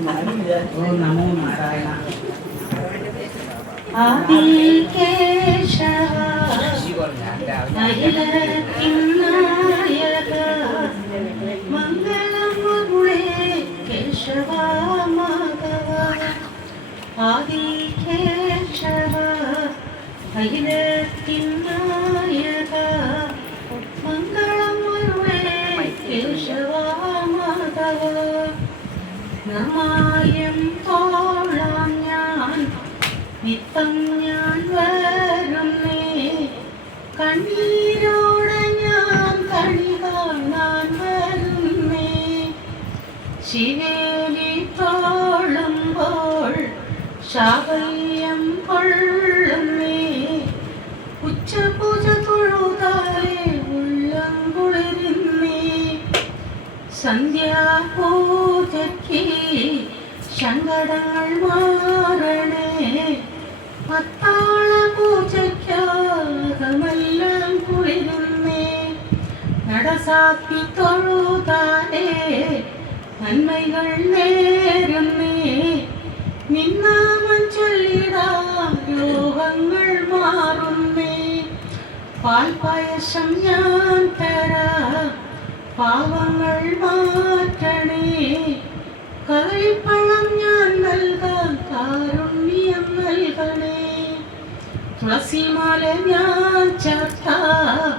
ഓം നമോ നാരായണ. മംഗളമുരളി കേശവ മാധവ ആദികേശവ അഖിലത്തിൻ നായക മംഗളമുരളി കേശവ മാധവ നിർമായം തോളാം ഞാൻ നിത്തം ഞാൻ വരുന്നേ കണ്ണീരോടെ ഞാൻ കണി കാണാൻ വരുന്നേ ശിവേലി തോളുമ്പോൾ ശാബല്യം കൊള്ളുന്നേ ഉച്ചപൂജ തൊഴുതാലേ ഉള്ളം കുളിരുന്നേ സന്ധ്യാപൂജയ്ക്ക് സങ്കടങ്ങൾ മാറണേ അത്താഴ പൂജയ്ക്കാകമെല്ലാം കുളിരുന്നേ നടസാത്തി തൊഴുതാലേ നന്മകൾ നേരുന്നേ നിന്നാമം ചൊല്ലിടാം രോഗങ്ങൾ മാറുന്നേ പാൽപായസം ഞാൻ തരാം പാവങ്ങൾ മാറ്റണേ കദളിപ്പഴം ഞാൻ നൽകാം കാരുണ്യം നൽകണേ തുളസിമാല ഞാൻ ചേർത്താം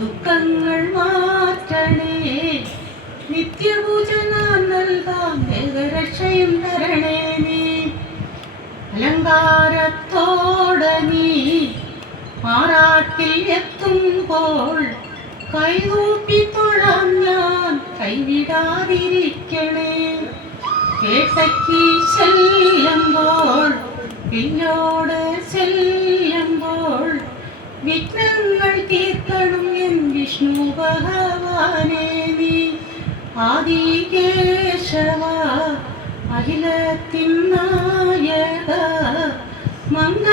ദുഃഖങ്ങൾ മാറ്റണേ നിത്യപൂജ ഞാൻ നൽകാം ദേഹരക്ഷയും തരണേ നീ അലങ്കാരത്തോടെ നീ മാറാട്ടിൽ എത്തുമ്പോൾ കൈകൂപ്പി തൊഴാം ഞാൻ കൈവിടാതിരിക്കണേ വേട്ടയ്ക്ക് ചെല്ലുമ്പോൾ പിന്നോട് ചെല്ലുമ്പോൾ വിഘ്നങ്ങൾ തീർക്കണം എൻ വിഷ്ണു ഭഗവാനേ നീ ആദികേശവ അഖിലത്തിൻ നായക മംഗള